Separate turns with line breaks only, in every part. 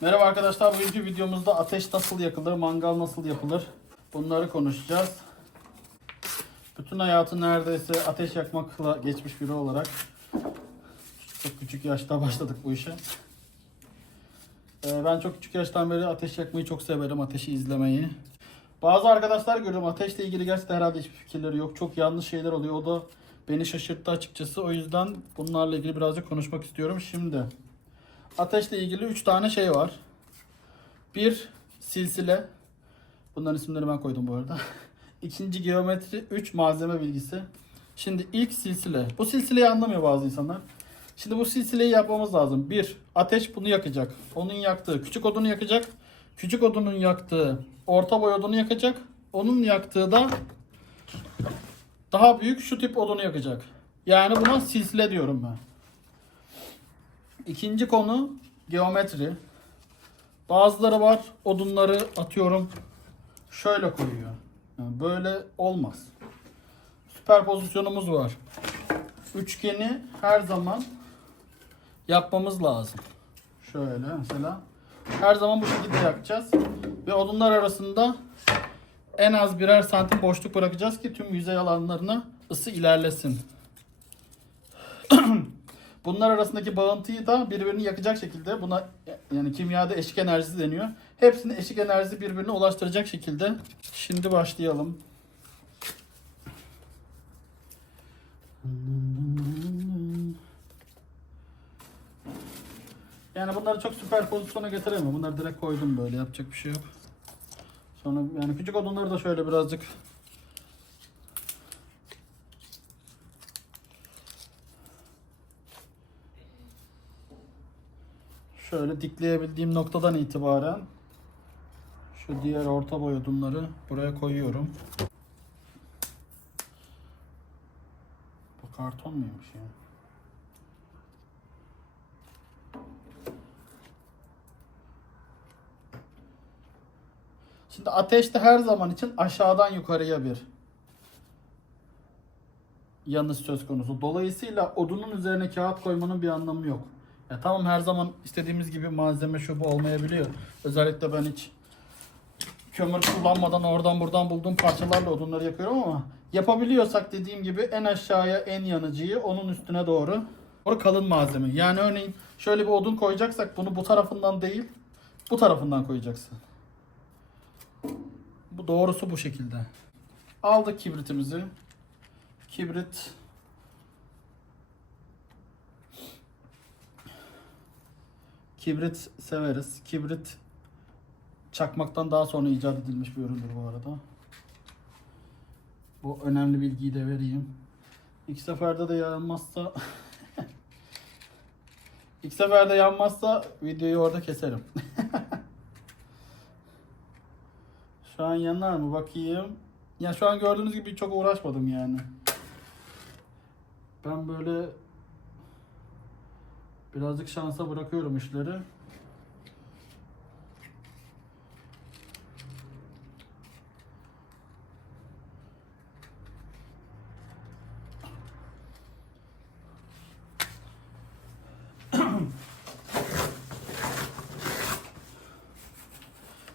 Merhaba arkadaşlar, bugünkü videomuzda ateş nasıl yakılır, mangal nasıl yapılır bunları konuşacağız. Bütün hayatı neredeyse ateş yakmakla geçmiş biri olarak çok küçük yaşta başladık bu işe. Ee, Ben çok küçük yaştan beri ateş yakmayı çok severim, ateşi izlemeyi. Bazı arkadaşlar görüyorum ateşle ilgili gerçekten herhalde hiçbir fikirleri yok. Çok yanlış şeyler oluyor. O da beni şaşırttı açıkçası. O yüzden bunlarla ilgili birazcık konuşmak istiyorum. Şimdi ateşle ilgili 3 tane şey var. Bir silsile. Bunların isimlerini ben koydum bu arada. İkinci geometri, 3 malzeme bilgisi. Şimdi ilk silsile. Bu silsileyi anlamıyor bazı insanlar. Şimdi bu silsileyi yapmamız lazım. Bir, ateş bunu yakacak. Onun yaktığı küçük odunu yakacak. Küçük odunun yaktığı orta boy odunu yakacak. Onun yaktığı da daha büyük şu tip odunu yakacak. Yani buna silsile diyorum ben. İkinci konu geometri. Bazıları var odunları atıyorum şöyle koyuyor. Yani böyle olmaz. Süper pozisyonumuz var. Üçgeni her zaman yapmamız lazım. Şöyle mesela. Her zaman bu şekilde yakacağız. Ve odunlar arasında en az birer santim boşluk bırakacağız ki tüm yüzey alanlarına ısı ilerlesin. Bunlar arasındaki bağıntıyı da birbirini yakacak şekilde buna yani kimyada eşik enerjisi deniyor. Hepsini eşik enerjisi birbirine ulaştıracak şekilde. Şimdi başlayalım. Yani bunları çok süper pozisyona getiremem. Bunları direkt koydum böyle yapacak bir şey yok. Sonra yani küçük odunları da şöyle birazcık şöyle dikleyebildiğim noktadan itibaren şu diğer orta boy odunları buraya koyuyorum. Bu karton muymuş ya? Şimdi ateşte her zaman için aşağıdan yukarıya bir yanış söz konusu. Dolayısıyla odunun üzerine kağıt koymanın bir anlamı yok. Ya tamam her zaman istediğimiz gibi malzeme şu bu olmayabiliyor. Özellikle ben hiç kömür kullanmadan oradan buradan bulduğum parçalarla odunları yakıyorum ama yapabiliyorsak dediğim gibi en aşağıya en yanıcıyı onun üstüne doğru doğru kalın malzeme. Yani örneğin şöyle bir odun koyacaksak bunu bu tarafından değil bu tarafından koyacaksın. Bu doğrusu bu şekilde. Aldık kibritimizi. Kibrit Kibrit severiz. Kibrit çakmaktan daha sonra icat edilmiş bir üründür bu arada. Bu önemli bilgiyi de vereyim. İlk seferde de yanmazsa İlk seferde yanmazsa videoyu orada keserim. Şu an yanar mı bakayım. Ya şu an gördüğünüz gibi çok uğraşmadım yani. Ben böyle birazcık şansa bırakıyorum işleri.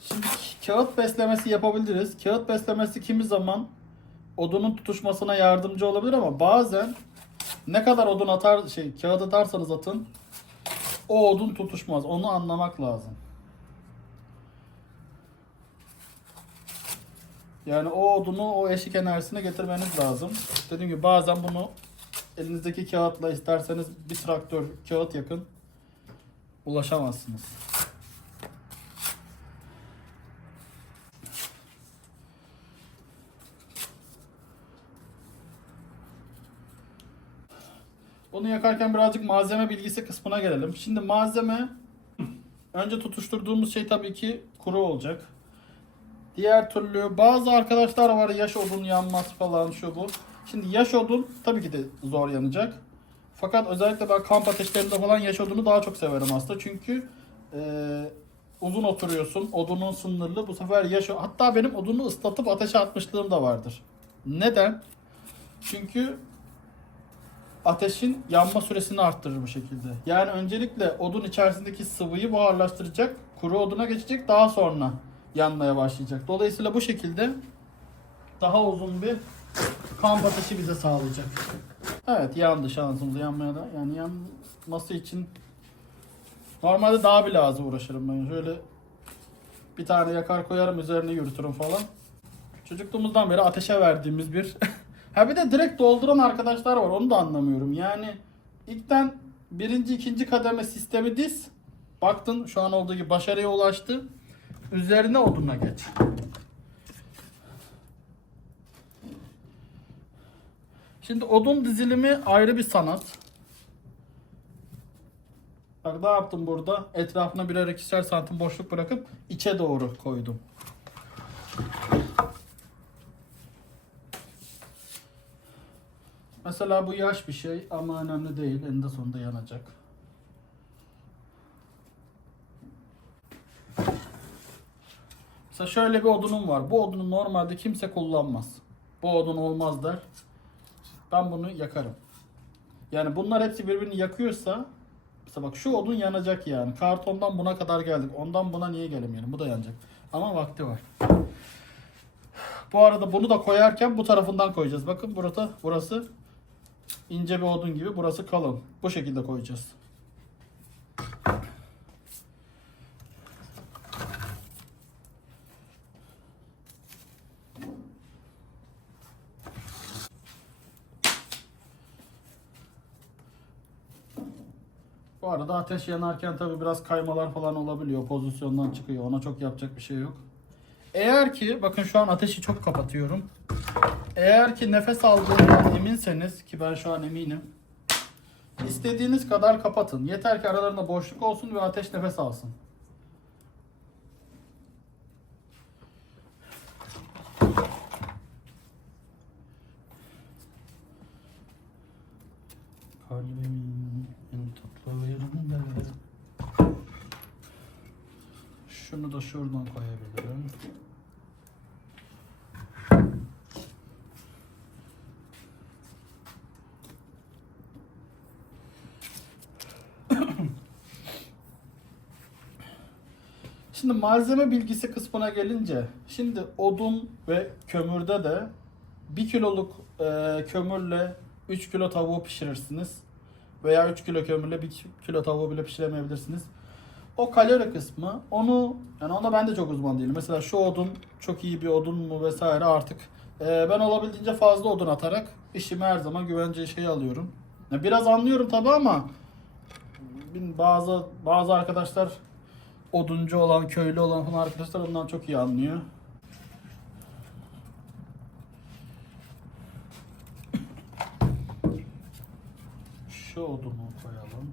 Şimdi kağıt beslemesi yapabiliriz. Kağıt beslemesi kimi zaman odunun tutuşmasına yardımcı olabilir ama bazen ne kadar odun atar şey kağıt atarsanız atın o odun tutuşmaz. Onu anlamak lazım. Yani o odunu o eşik enerjisine getirmeniz lazım. Dediğim gibi bazen bunu elinizdeki kağıtla isterseniz bir traktör kağıt yakın ulaşamazsınız. Bunu yakarken birazcık malzeme bilgisi kısmına gelelim. Şimdi malzeme önce tutuşturduğumuz şey tabii ki kuru olacak. Diğer türlü bazı arkadaşlar var yaş odun yanmaz falan şu bu. Şimdi yaş odun tabii ki de zor yanacak. Fakat özellikle ben kamp ateşlerinde falan yaş odunu daha çok severim aslında. Çünkü eee, uzun oturuyorsun. Odunun sınırlı. Bu sefer yaş hatta benim odunu ıslatıp ateşe atmışlığım da vardır. Neden? Çünkü ateşin yanma süresini arttırır bu şekilde. Yani öncelikle odun içerisindeki sıvıyı buharlaştıracak, kuru oduna geçecek, daha sonra yanmaya başlayacak. Dolayısıyla bu şekilde daha uzun bir kamp ateşi bize sağlayacak. Evet yandı şansımız yanmaya da. Yani yanması için normalde daha bile az uğraşırım ben. Şöyle bir tane yakar koyarım üzerine yürütürüm falan. Çocukluğumuzdan beri ateşe verdiğimiz bir... ha bir de direkt dolduran arkadaşlar var onu da anlamıyorum. Yani ilkten birinci ikinci kademe sistemi diz. Baktın şu an olduğu gibi başarıya ulaştı. Üzerine oduna geç. Şimdi odun dizilimi ayrı bir sanat. Bak ne yaptım burada? Etrafına birer ikişer santim boşluk bırakıp içe doğru koydum. Mesela bu yaş bir şey ama önemli değil. Eninde sonunda yanacak. Mesela şöyle bir odunum var. Bu odunu normalde kimse kullanmaz. Bu odun olmaz der. Ben bunu yakarım. Yani bunlar hepsi birbirini yakıyorsa mesela bak şu odun yanacak yani. Kartondan buna kadar geldik. Ondan buna niye gelemeyelim? Bu da yanacak. Ama vakti var. Bu arada bunu da koyarken bu tarafından koyacağız. Bakın burada burası ince bir odun gibi. Burası kalın. Bu şekilde koyacağız. Bu arada ateş yanarken tabi biraz kaymalar falan olabiliyor. Pozisyondan çıkıyor. Ona çok yapacak bir şey yok. Eğer ki bakın şu an ateşi çok kapatıyorum. Eğer ki nefes aldığından eminseniz ki ben şu an eminim. İstediğiniz kadar kapatın. Yeter ki aralarında boşluk olsun ve ateş nefes alsın. Kalbimin en tatlı yerinde. Şunu da şuradan koyabilirim. Şimdi malzeme bilgisi kısmına gelince, şimdi odun ve kömürde de 1 kiloluk e, kömürle 3 kilo tavuğu pişirirsiniz. Veya 3 kilo kömürle 1 kilo tavuğu bile pişiremeyebilirsiniz. O kalori kısmı onu yani onda ben de çok uzman değilim. Mesela şu odun çok iyi bir odun mu vesaire artık e, ben olabildiğince fazla odun atarak işimi her zaman güvence şey alıyorum. Ya biraz anlıyorum tabi ama bazı bazı arkadaşlar oduncu olan, köylü olan falan arkadaşlar ondan çok iyi anlıyor. Şu odunu koyalım.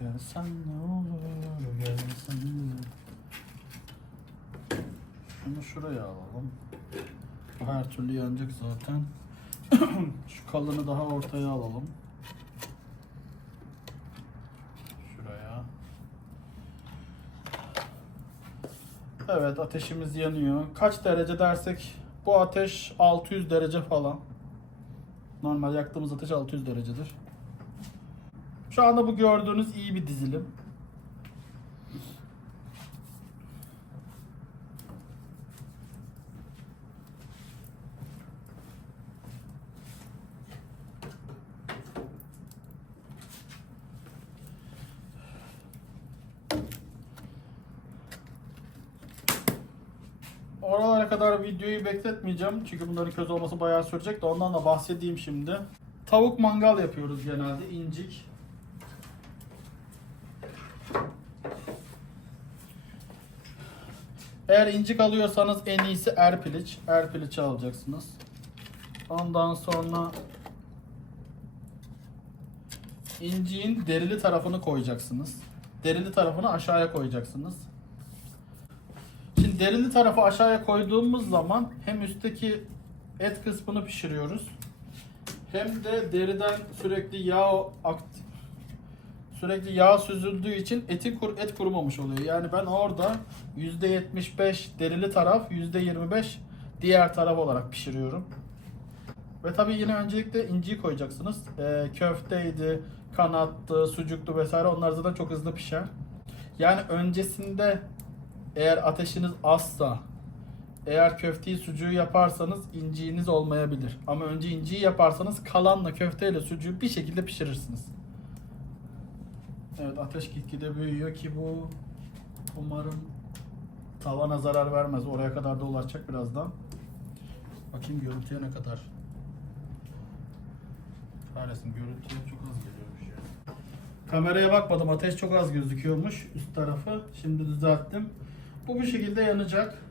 Gelsen ne olur, gelsen ne Şunu şuraya alalım. Her türlü yanacak zaten. Şu kalını daha ortaya alalım. Şuraya. Evet ateşimiz yanıyor. Kaç derece dersek bu ateş 600 derece falan. Normal yaktığımız ateş 600 derecedir. Şu anda bu gördüğünüz iyi bir dizilim. Oralara kadar videoyu bekletmeyeceğim. Çünkü bunların köz olması bayağı sürecek de ondan da bahsedeyim şimdi. Tavuk mangal yapıyoruz genelde. incik. Eğer incik alıyorsanız en iyisi erpiliç. Erpiliç'i alacaksınız. Ondan sonra inciğin derili tarafını koyacaksınız. Derili tarafını aşağıya koyacaksınız. Şimdi derili tarafı aşağıya koyduğumuz zaman hem üstteki et kısmını pişiriyoruz. Hem de deriden sürekli yağ akt sürekli yağ süzüldüğü için eti kur, et kurumamış oluyor. Yani ben orada %75 derili taraf, %25 diğer taraf olarak pişiriyorum. Ve tabii yine öncelikle inciyi koyacaksınız. Ee, köfteydi, kanattı, sucuktu vesaire onlar zaten çok hızlı pişer. Yani öncesinde eğer ateşiniz azsa, eğer köfteyi sucuğu yaparsanız inciğiniz olmayabilir. Ama önce inciyi yaparsanız kalanla köfteyle sucuğu bir şekilde pişirirsiniz. Evet ateş gitgide büyüyor ki bu umarım tavana zarar vermez. Oraya kadar da ulaşacak birazdan. Bakayım görüntüye ne kadar. Kahretsin görüntüye çok az geliyormuş ya. Kameraya bakmadım ateş çok az gözüküyormuş üst tarafı. Şimdi düzelttim. Bu bu şekilde yanacak.